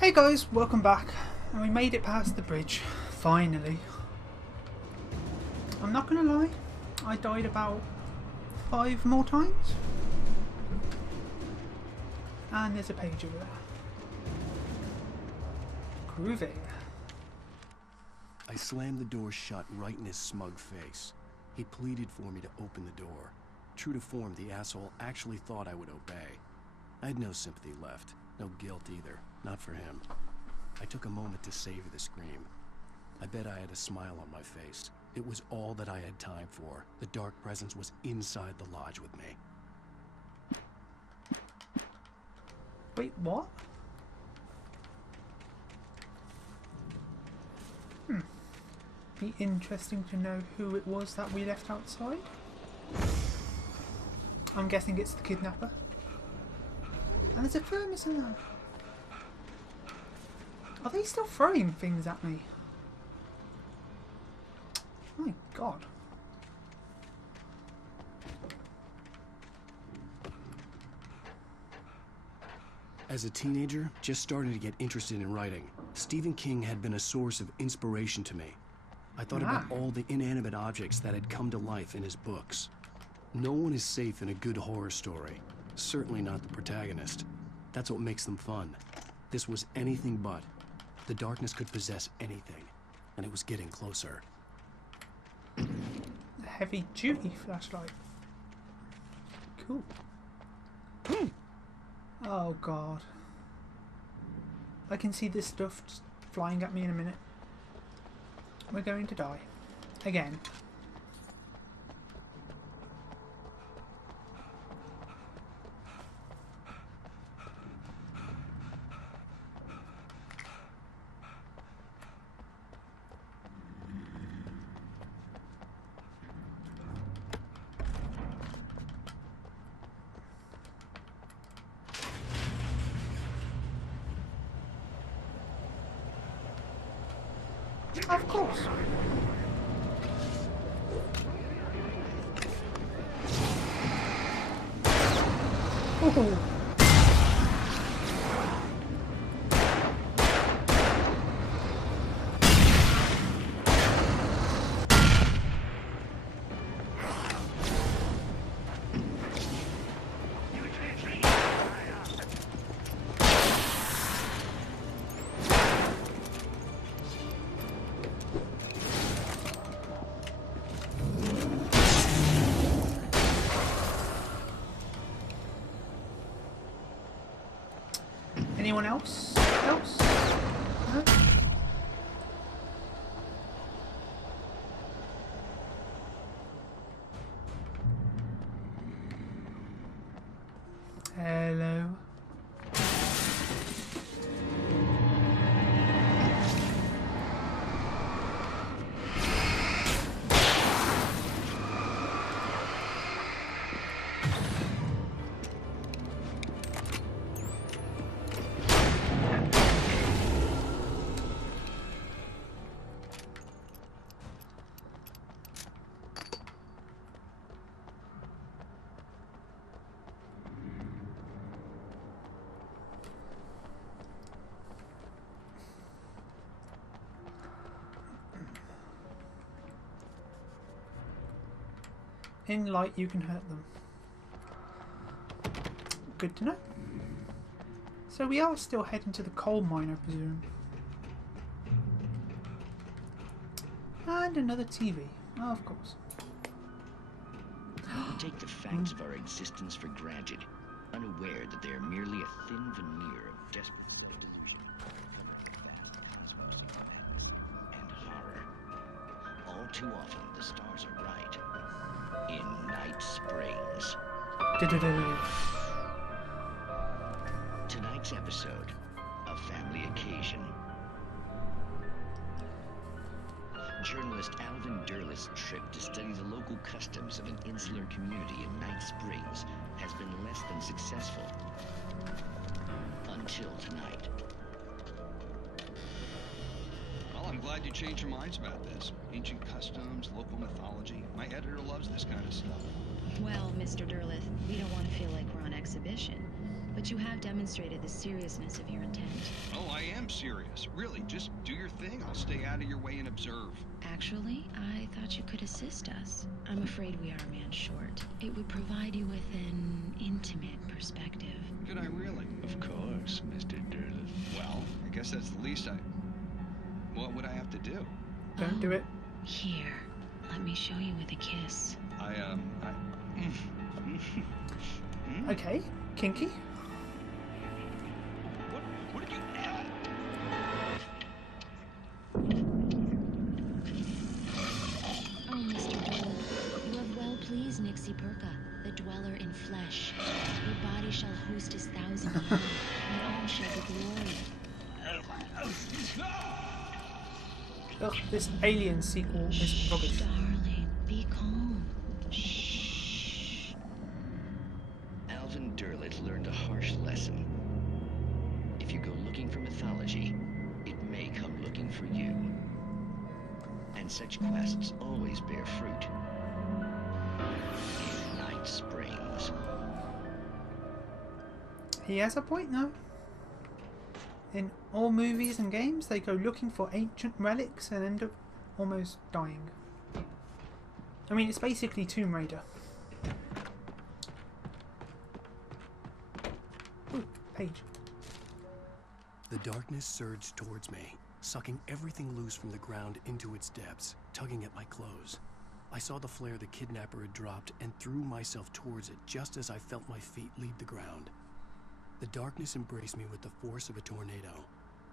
Hey guys, welcome back. And we made it past the bridge, finally. I'm not gonna lie, I died about 5 more times. And there's a page over there. Groovy. I slammed the door shut right in his smug face. He pleaded for me to open the door. True to form, the asshole actually thought I would obey. I had no sympathy left, no guilt either, not for him. I took a moment to savor the scream. I bet I had a smile on my face. It was all that I had time for. The dark presence was inside the lodge with me. Wait, what? Be interesting to know who it was that we left outside. I'm guessing it's the kidnapper. And there's a thermos in there. Are they still throwing things at me? My god. As a teenager, just starting to get interested in writing, Stephen King had been a source of inspiration to me. I thought about all the inanimate objects that had come to life in his books. No one is safe in a good horror story. Certainly not the protagonist. That's what makes them fun. This was anything but. The darkness could possess anything, and it was getting closer. A heavy-duty flashlight. Cool. Oh god. I can see this stuff just flying at me in a minute. We're going to die. Again. Of course. Ooh. Anyone else? No? Hello. In light, you can hurt them. Good to know. So we are still heading to the coal mine, I presume. And another TV. Oh, of course. We take the facts of our existence for granted, unaware that they are merely a thin veneer of desperate self-delusion, vast cosmos of madness and horror. All too often, the stars are right. In Night Springs. Tonight's episode, A Family Occasion. Journalist Alvin Derlis' trip to study the local customs of an insular community in Night Springs has been less than successful. Until tonight. Well, I'm glad you changed your minds about this. Ancient customs, local mythology. My editor loves this kind of stuff. Well, Mr. Derleth, we don't want to feel like we're on exhibition, but you have demonstrated the seriousness of your intent. Oh, I I am serious. Really, just do your thing. I'll stay out of your way and observe. Actually, I thought you could assist us. I'm afraid we are a man short. It would provide you with an intimate perspective. Could I really? Of course, Mr. Derleth. Well, I guess that's the least I... What would I have to do? Don't do it. Here, let me show you with a kiss. Okay, kinky. What did you... Oh, Mr. Derleth, you have well pleased Nixie Perka, the dweller in flesh. Your body shall host his 1,000 years, and all shall be glory. Ugh, this Alien sequel is rubbish. Darling, be calm. Shh. Alvin Derleth learned a harsh lesson. If you go looking for mythology, it may come looking for you. And such quests always bear fruit. In Night Springs. He has a point though. In all movies and games, they go looking for ancient relics and end up almost dying. I mean, it's basically Tomb Raider. Ooh, page. The darkness surged towards me, sucking everything loose from the ground into its depths, tugging at my clothes. I saw the flare the kidnapper had dropped and threw myself towards it just as I felt my feet leave the ground. The darkness embraced me with the force of a tornado.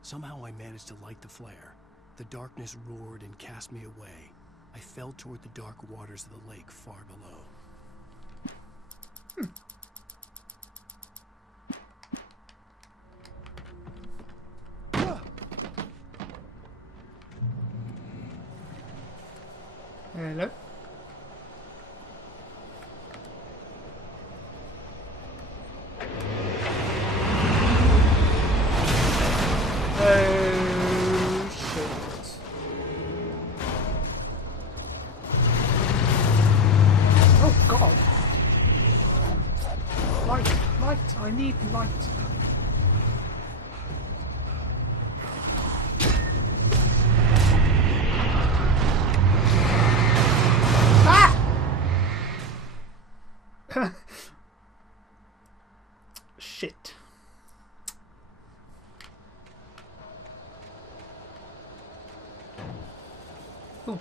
Somehow I managed to light the flare. The darkness roared and cast me away. I fell toward the dark waters of the lake far below. Hello. Oh shit. Oh god. Light, I need light. Shit. Ooh.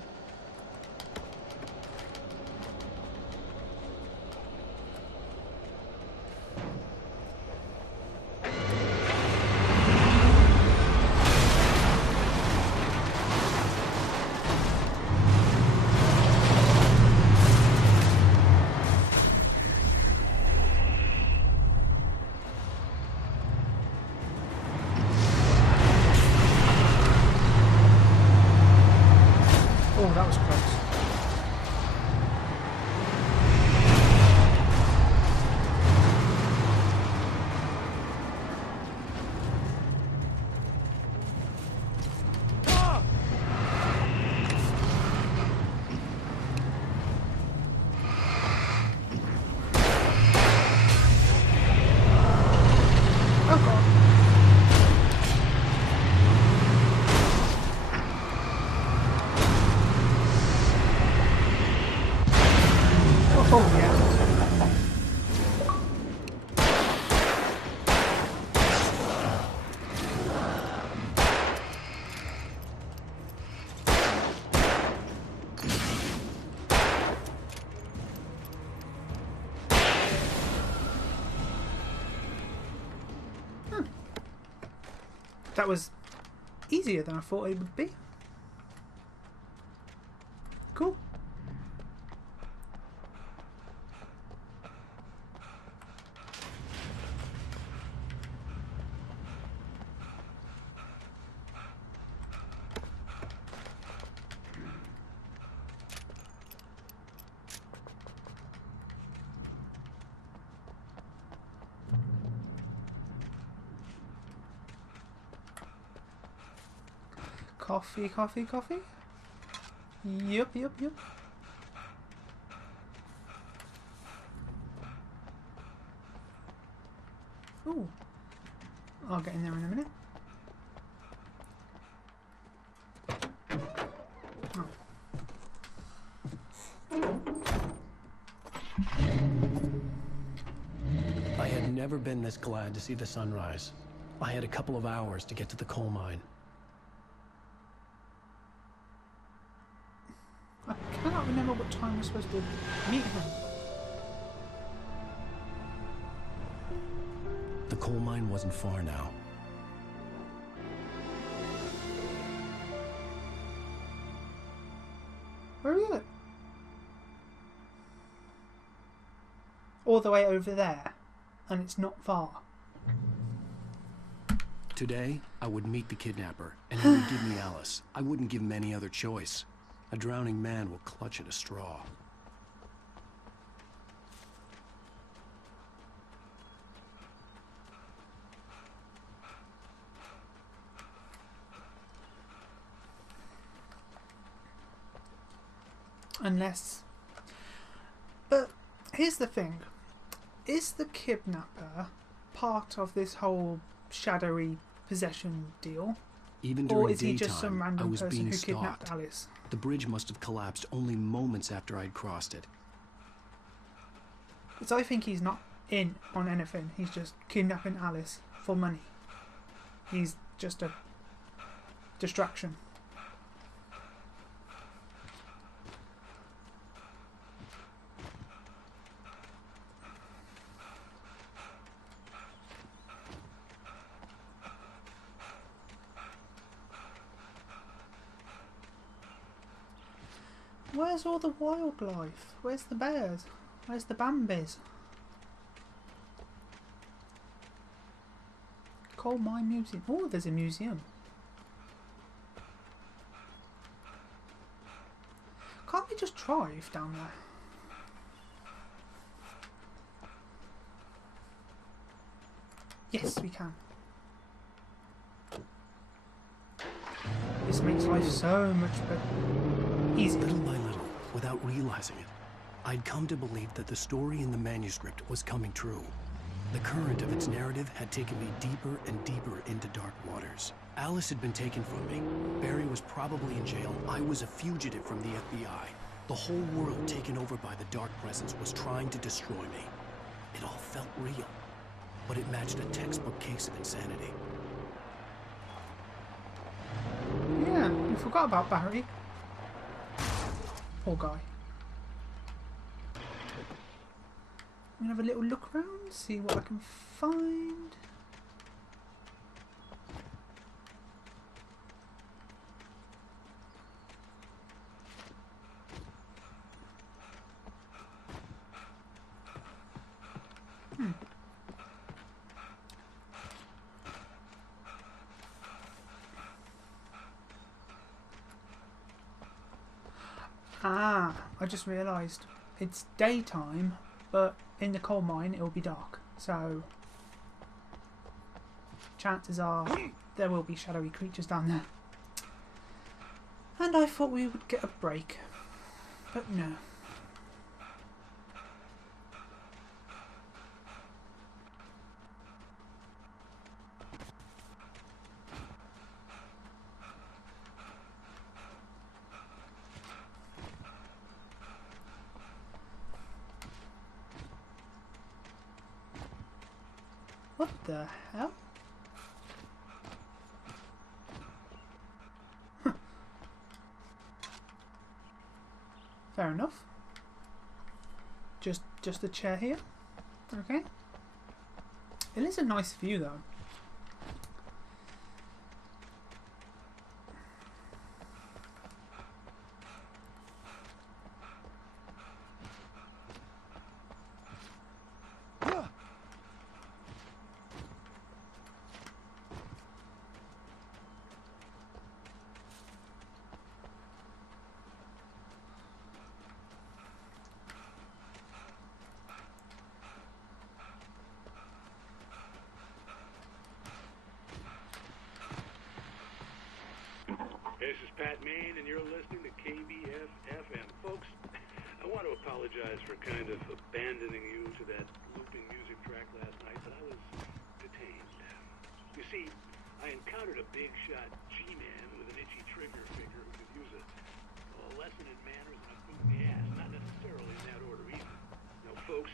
Oh, that was close. Oh god. Oh yeah. That was easier than I thought it would be. Cool. Coffee, coffee, coffee. Yup, yup, yup. Ooh. I'll get in there in a minute. never been this glad to see the sunrise. I had a couple of hours to get to the coal mine. I cannot remember what time we're supposed to meet him. The coal mine wasn't far now. Where is it? All the way over there, and it's not far. Today, I would meet the kidnapper, and he would give me Alice. I wouldn't give him any other choice. A drowning man will clutch at a straw. Unless... But here's the thing. Is the kidnapper part of this whole shadowy possession deal? Even during Or is he daytime, just some I random was person being who kidnapped stalked. Alice? The bridge must have collapsed only moments after I'd crossed it. Because I think he's not in on anything. He's just kidnapping Alice for money. He's just a distraction. Where's all the wildlife? Where's the bears? Where's the Bambis? Coal mine museum. Oh, there's a museum. Can't we just drive down there? Yes, we can. This makes life so much better. Easy. Little by little, without realizing it, I'd come to believe that the story in the manuscript was coming true. The current of its narrative had taken me deeper and deeper into dark waters. Alice had been taken from me. Barry was probably in jail. I was a fugitive from the FBI. The whole world taken over by the dark presence was trying to destroy me. It all felt real, but it matched a textbook case of insanity. Yeah, we forgot about Barry. Poor guy. I'm gonna have a little look around, see what I can find. Ah, I just realised it's daytime, but in the coal mine it will be dark, so chances are there will be shadowy creatures down there. And I thought we would get a break, but no. What the hell? Fair enough. Just a chair here. Okay. It is a nice view though. This is Pat Main, and you're listening to KBF-FM. Folks, I want to apologize for kind of abandoning you to that looping music track last night, but I was detained. You see, I encountered a big shot G-man with an itchy trigger finger who could use a lesson in manners and a boot in the ass. Not necessarily in that order either. Now, folks,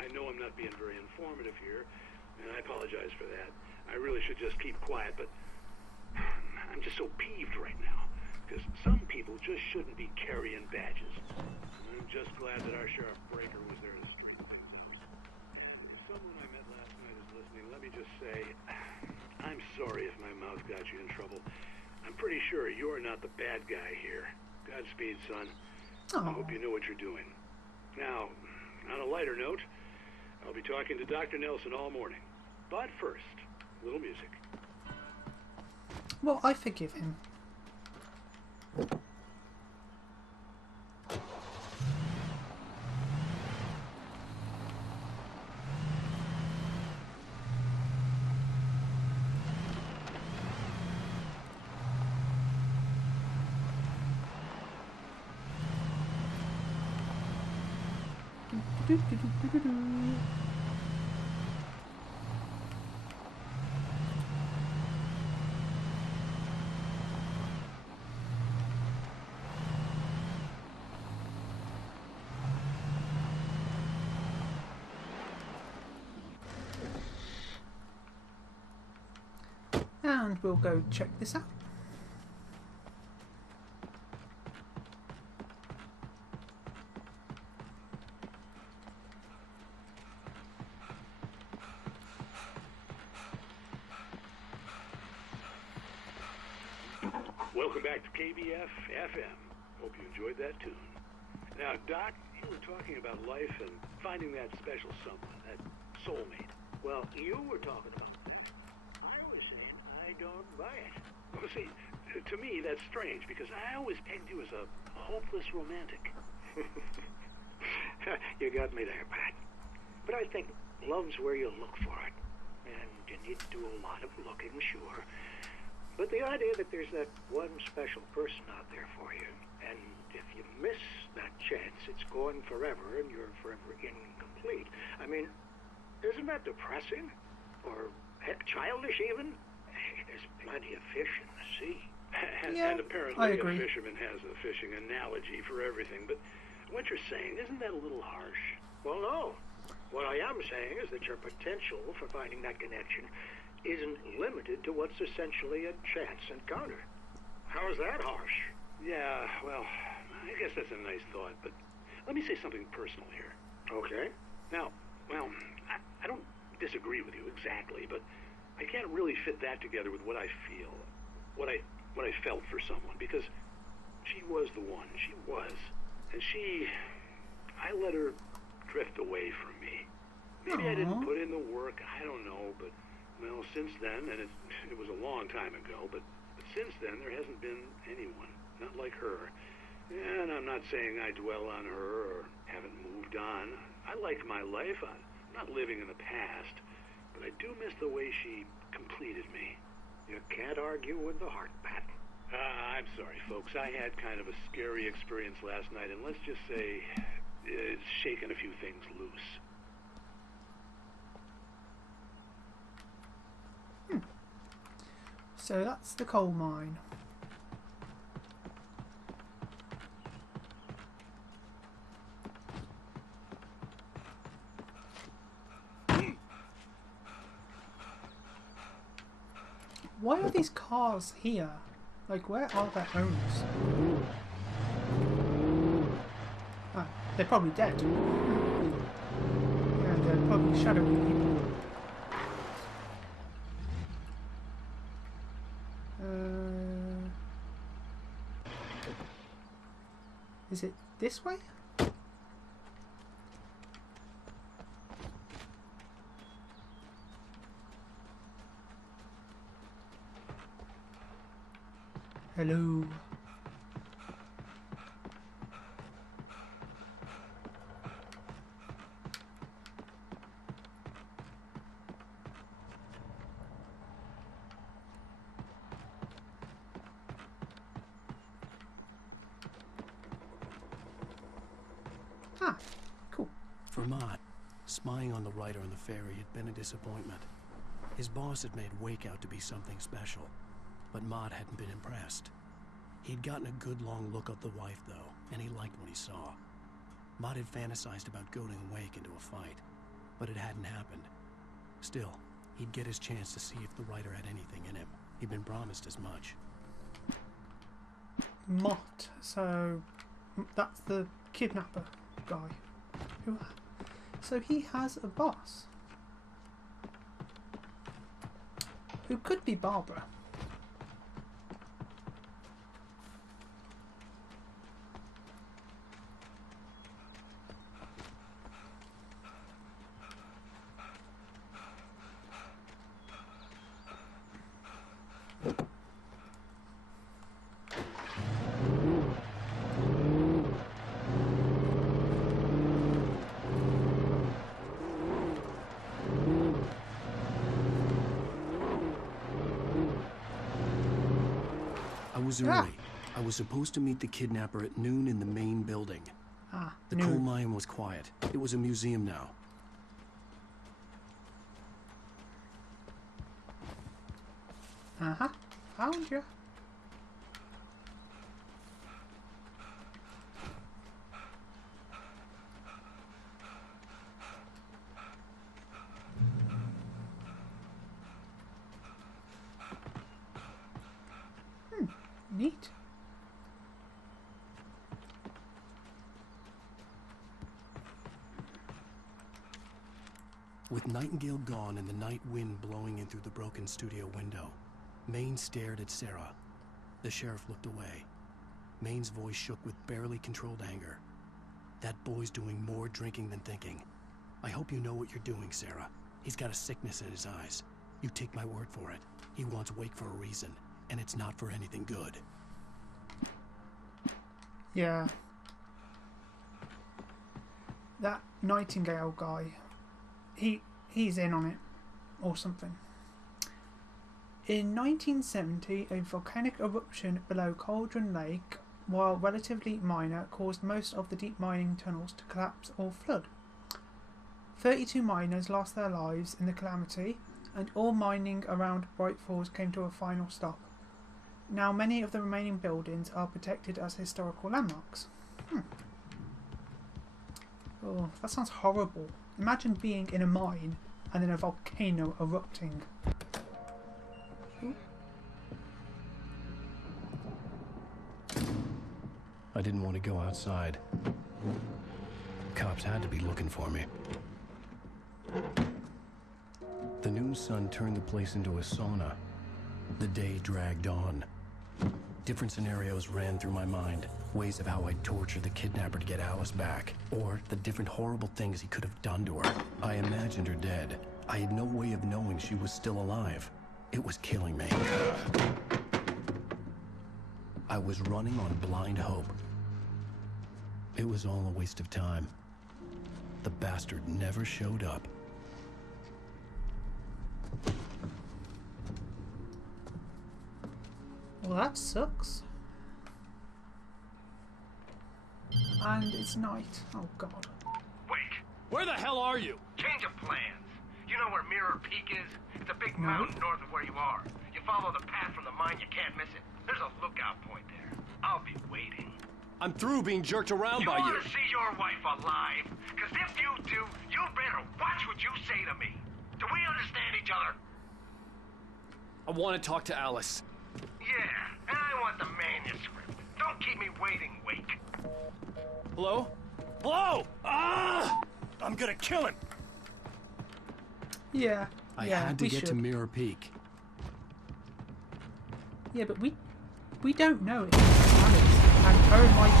I know I'm not being very informative here, and I apologize for that. I really should just keep quiet, but I'm just so peeved right now, because some people just shouldn't be carrying badges. I'm just glad that our Sheriff Breaker was there to straighten things out. And if someone I met last night is listening, let me just say, I'm sorry if my mouth got you in trouble. I'm pretty sure you're not the bad guy here. Godspeed, son. I hope you know what you're doing. Now, on a lighter note, I'll be talking to Dr. Nelson all morning. But first, a little music. Well, I forgive him. And we'll go check this out. Welcome back to KBF FM. Hope you enjoyed that tune. Now, Doc, you were talking about life and finding that special someone, that soulmate. Well, you were talking about that. I was saying I don't buy it. Well, see, to me, that's strange, because I always pegged you as a hopeless romantic. You got me there, Pat. But I think love's where you look for it. And you need to do a lot of looking, sure. But the idea that there's that one special person out there for you, and if you miss that chance, it's gone forever, and you're forever incomplete. I mean, isn't that depressing? Or, heck, childish even? There's plenty of fish in the sea. And apparently I agree. A fisherman has a fishing analogy for everything, but what you're saying, isn't that a little harsh? Well, no. What I am saying is that your potential for finding that connection isn't limited to what's essentially a chance encounter. How is that harsh? Yeah, well, I guess that's a nice thought, but let me say something personal here. Okay. Now, well, I don't disagree with you exactly, but I can't really fit that together with what I feel, what I felt for someone, because she was the one. She was. And I let her drift away from me. Maybe I didn't put in the work, I don't know, but, well, since then, and it was a long time ago, but since then there hasn't been anyone, not like her. And I'm not saying I dwell on her or haven't moved on. I like my life. I'm not living in the past, but I do miss the way she completed me. You can't argue with the heart, Pat. I'm sorry, folks. I had kind of a scary experience last night, and let's just say it's shaken a few things loose. So that's the coal mine. Why are these cars here? Like, where are their owners? Ah, they're probably dead. Yeah, they're probably shadowy people. Is it this way? Hello. Ah, cool. For Mott, spying on the writer on the ferry had been a disappointment. His boss had made Wake out to be something special, but Mott hadn't been impressed. He'd gotten a good long look at the wife, though, and he liked what he saw. Mott had fantasized about goading Wake into a fight. but it hadn't happened. Still, he'd get his chance to see if the writer had anything in him. He'd been promised as much. Mott. So that's the kidnapper guy. So he has a boss. Who could be Barbara. I was early. I was supposed to meet the kidnapper at noon in the main building. The coal mine was quiet. It was a museum now. Found you. Neat. With Nightingale gone and the night wind blowing in through the broken studio window, Maine stared at Sarah. The sheriff looked away. Maine's voice shook with barely controlled anger. That boy's doing more drinking than thinking. I hope you know what you're doing, Sarah. He's got a sickness in his eyes. You take my word for it. He wants Wake for a reason, and it's not for anything good. Yeah. That Nightingale guy, he's in on it, or something. In 1970, a volcanic eruption below Cauldron Lake, while relatively minor, caused most of the deep mining tunnels to collapse or flood. 32 miners lost their lives in the calamity, and all mining around Bright Falls came to a final stop. Now many of the remaining buildings are protected as historical landmarks. Oh, that sounds horrible. Imagine being in a mine and then a volcano erupting. Ooh. I didn't want to go outside. Cops had to be looking for me. The noon sun turned the place into a sauna. The day dragged on. Different scenarios ran through my mind. Ways of how I'd torture the kidnapper to get Alice back. Or the different horrible things he could have done to her. I imagined her dead. I had no way of knowing she was still alive. It was killing me. I was running on blind hope. It was all a waste of time. The bastard never showed up. Well, that sucks. And it's night. Oh god. Wake! Where the hell are you? Change of plans. You know where Mirror Peak is? It's a big mountain north of where you are. You follow the path from the mine, you can't miss it. There's a lookout point there. I'll be waiting. I'm through being jerked around by you. You want to see your wife alive? Because if you do, you better watch what you say to me. Do we understand each other? I want to talk to Alice. Yeah, and I want the manuscript. Don't keep me waiting, Wake. Hello? Hello! Ah! I'm gonna kill him! Yeah. I yeah, had to we get should. to Mirror Peak. Yeah, but we don't know if it's Alice and her might.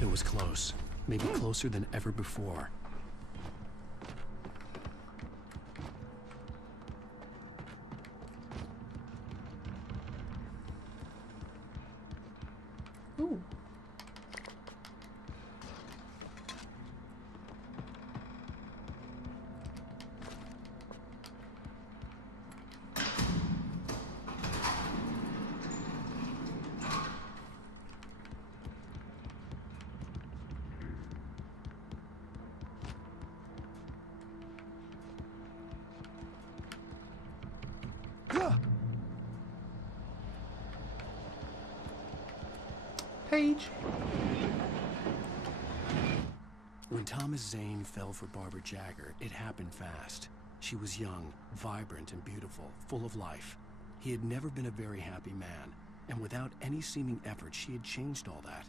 It was close. Maybe closer than ever before. Ooh. cage. When Thomas Zane fell for Barbara Jagger, it happened fast. She was young, vibrant, and beautiful, full of life. He had never been a very happy man, and without any seeming effort, she had changed all that.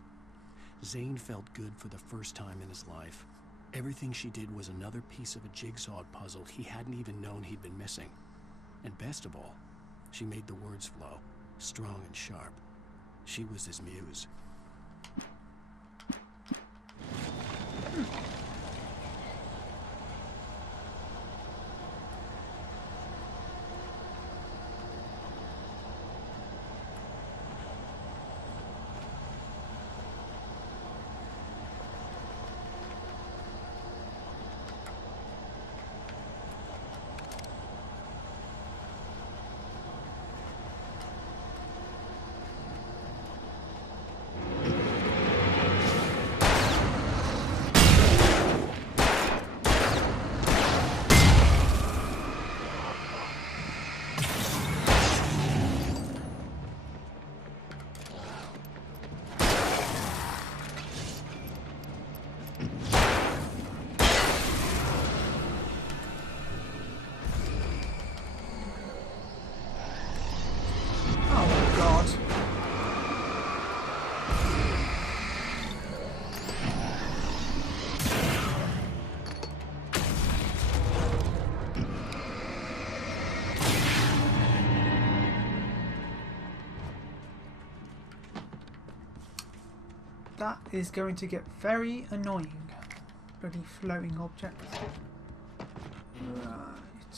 Zane felt good for the first time in his life. Everything she did was another piece of a jigsaw puzzle he hadn't even known he'd been missing. And best of all, she made the words flow, strong and sharp. She was his muse. That is going to get very annoying. Bloody floating objects. Right.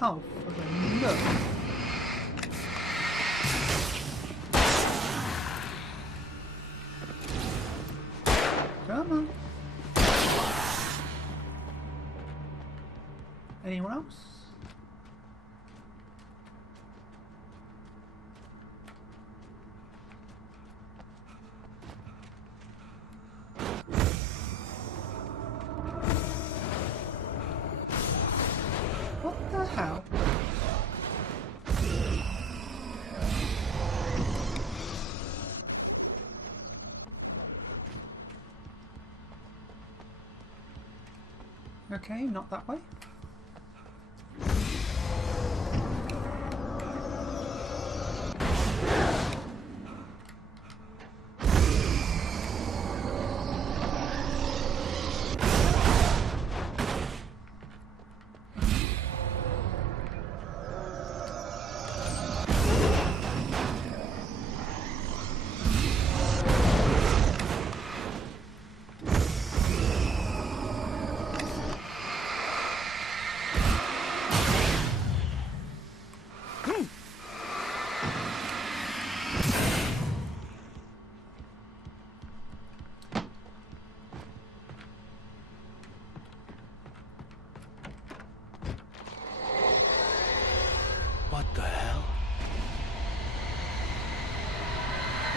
Oh, for the look. Come on. Anyone else? What the hell? Okay, not that way. What the hell?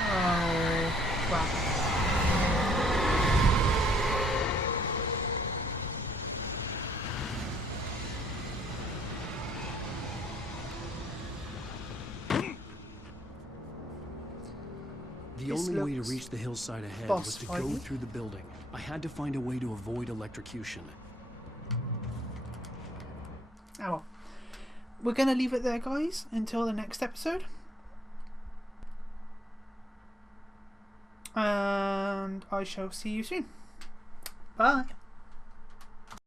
Oh, crap. The This only way to looks reach the hillside ahead boss was to go fighty. through the building. I had to find a way to avoid electrocution. Oh well. We're going to leave it there, guys, until the next episode. And I shall see you soon. Bye.